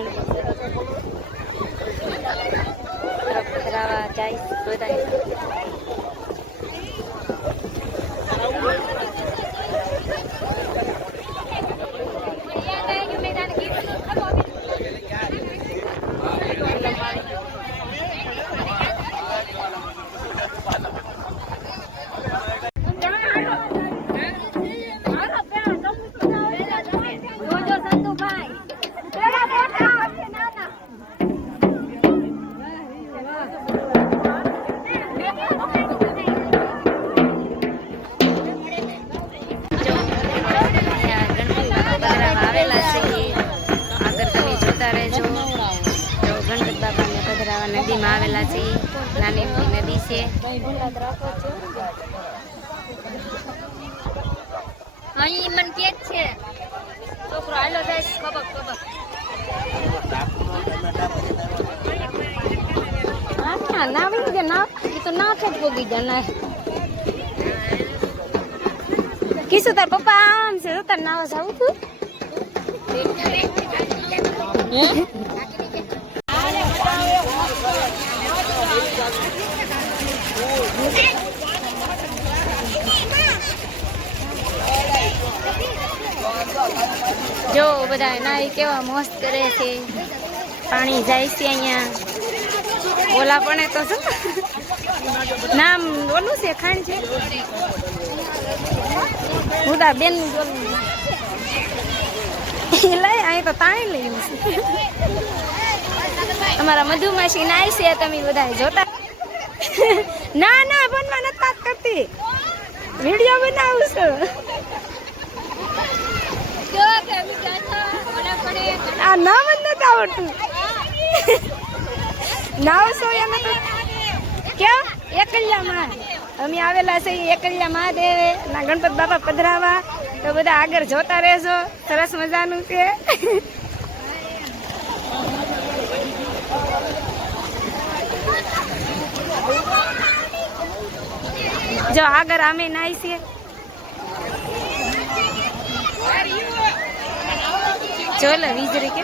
ગણપતિ પધરાવા જાય બધા જો પધરાવા નદીમાં આવેલા છે. નાની એમની નદી છે. અહીં મન કે છે. છોકરો હાલો જાય ખબર ખબર. ના ના આવી ગયા ના એ તો ના છે ગોગી જણા કીશું તાર પપ્પા આમ છે તો તાર નાવા જાવું તું જો બધા નાઈ કેવા મસ્ત કરે છે. પાણી જાય છે અહીંયા. ઓલા પણ તો શું? નામ ઓલું છે, ખાંડ છે? હું તાર બેન લઈ, અહીં તો તાણી લઈ અમારા મધુમાસી નાય છે, તમે બધા જોતા ના ના બનવા નથી વાત કરતી. વીડિયો બનાવું છું. આ ના જ નથી આવડતું. નાવ છો એમ તો ક્યાં? એકલિયામાં અમે આવેલા છે એકલિયા મહાદેવ. ના, ગણપત બાપા પધરાવા. તો બધા આગળ જોતા રહેજો. સરસ મજાનું છે. જો આગળ અમે નાહી છીએ. ચોલો વીજળી કે